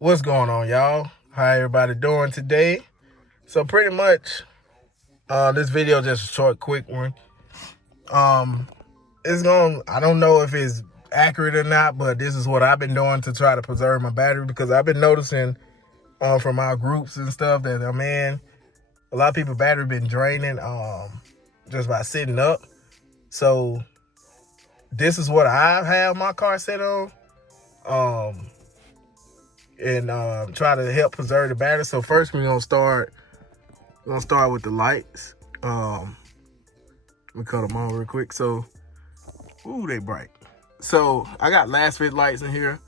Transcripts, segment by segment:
What's going on, y'all? How everybody doing today? So pretty much, this video just a short, quick one. I don't know if it's accurate or not, but this is what I've been doing to try to preserve my battery, because I've been noticing from our groups and stuff that a lot of people battery been draining just by sitting up. So this is what I have my car set on. And try to help preserve the battery. So first we're gonna start with the lights. Let me cut them on real quick. So, ooh, they bright. So I got last fit lights in here.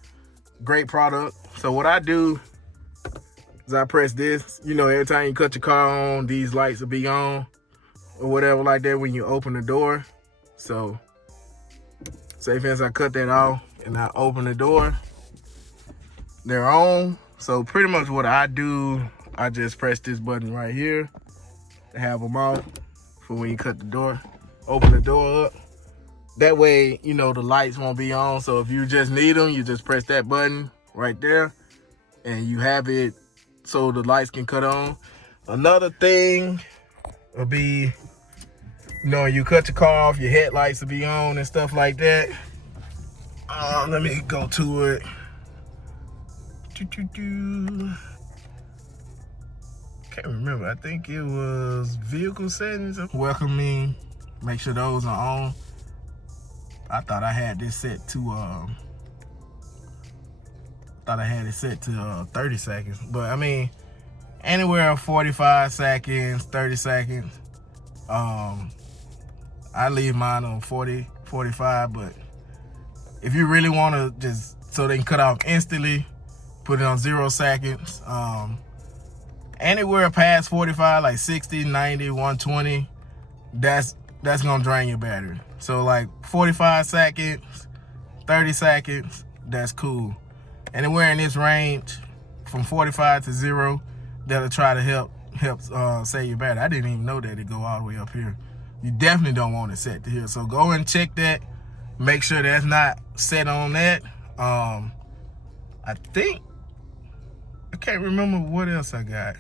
Great product. So what I do is I press this. You know, every time you cut your car on, these lights will be on or whatever like that when you open the door. So say for instance, I cut that off and I open the door, they're on. So pretty much what I do, I just press this button right here to have them off for when you cut the door, open the door up. That way, you know, the lights won't be on. So if you just need them, you just press that button right there and you have it so the lights can cut on. Another thing would be, you know, you cut your car off, your headlights will be on and stuff like that. Let me go to it. Can't remember. I think it was vehicle settings. Welcome me. Make sure those are on. I thought I had this set to 30 seconds, but I mean anywhere 45 seconds, 30 seconds. I leave mine on 40, 45, but if you really want to just so they can cut off instantly, put it on 0 seconds. Anywhere past 45, like 60, 90, 120, that's gonna drain your battery. So like 45 seconds, 30 seconds, that's cool. Anywhere in this range, from 45 to 0, that'll try to help save your battery. I didn't even know that it go all the way up here. You definitely don't want it set to here. So go and check that. Make sure that's not set on that. I think, I can't remember what else I got.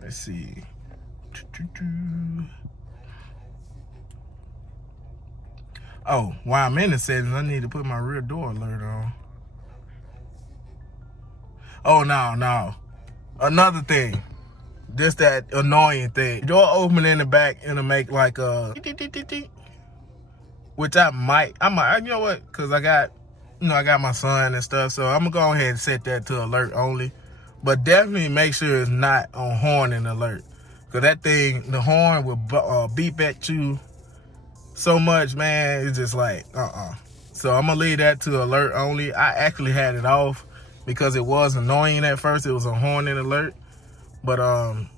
Let's see. Oh, while I'm in the settings, I need to put my rear door alert on. Oh, no. Another thing. Just that annoying thing. Door open in the back and it'll make like a, which I might, you know what? Cause I got my son and stuff. So I'm gonna go ahead and set that to alert only. But definitely make sure it's not on horn and alert. Cause that thing, the horn will beep at you so much, man. It's just like, So I'm gonna leave that to alert only. I actually had it off because it was annoying at first. It was a horn and alert. But I'm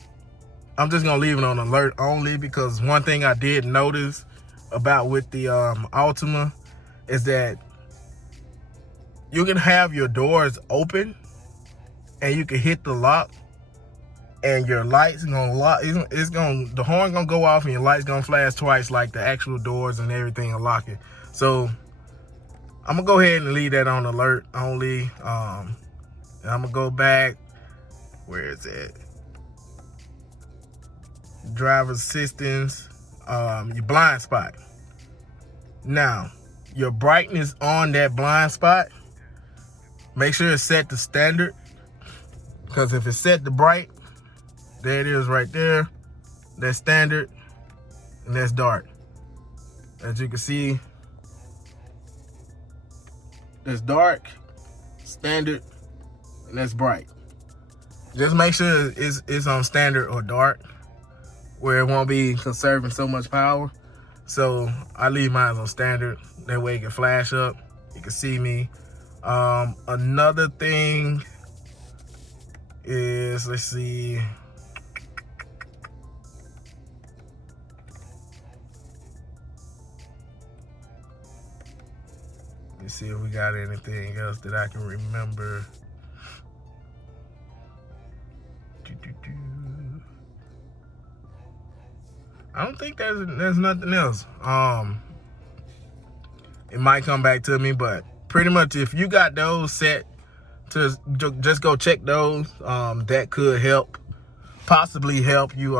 just gonna leave it on alert only, because one thing I did notice about with the Altima is that you can have your doors open and you can hit the lock and your lights gonna lock. The horn gonna go off and your lights gonna flash twice, like the actual doors and everything are locking. So I'm gonna go ahead and leave that on alert only. And I'm gonna go back. Where is it? Driver assistance, your blind spot. Now, your brightness on that blind spot, make sure it's set to standard, because if it's set to bright, there it is right there. That's standard, and that's dark. As you can see, that's dark, standard, and that's bright. Just make sure it's on standard or dark, where it won't be conserving so much power. So I leave mine on standard. That way it can flash up. You can see me. Another thing is, let's see. Let's see if we got anything else that I can remember. I don't think there's nothing else. It might come back to me, but pretty much if you got those set just go check those. That could possibly help you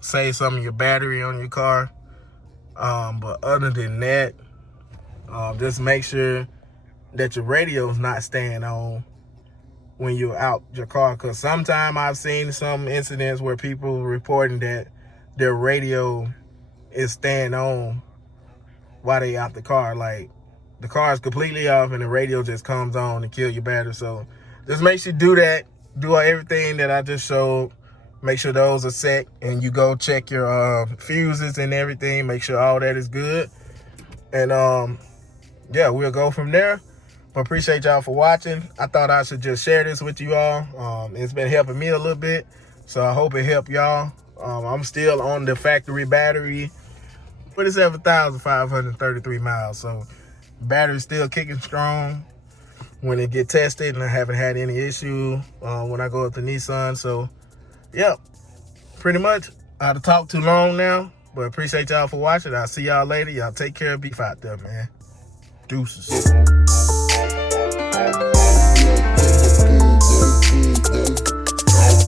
save some of your battery on your car. But other than that, just make sure that your radio is not staying on when you're out your car, because sometimes I've seen some incidents where people reporting that their radio is staying on while they out the car. Like, the car is completely off and the radio just comes on and kill your battery. So just make sure you do that. Do everything that I just showed. Make sure those are set, and you go check your fuses and everything. Make sure all that is good. And yeah, we'll go from there. But appreciate y'all for watching. I thought I should just share this with you all. It's been helping me a little bit, so I hope it helped y'all. I'm still on the factory battery, 47,533 miles. So battery's still kicking strong when it get tested, and I haven't had any issue when I go up to Nissan. So yeah, pretty much. I had to talk too long now, but appreciate y'all for watching. I'll see y'all later. Y'all take care. Be out there, man. Deuces.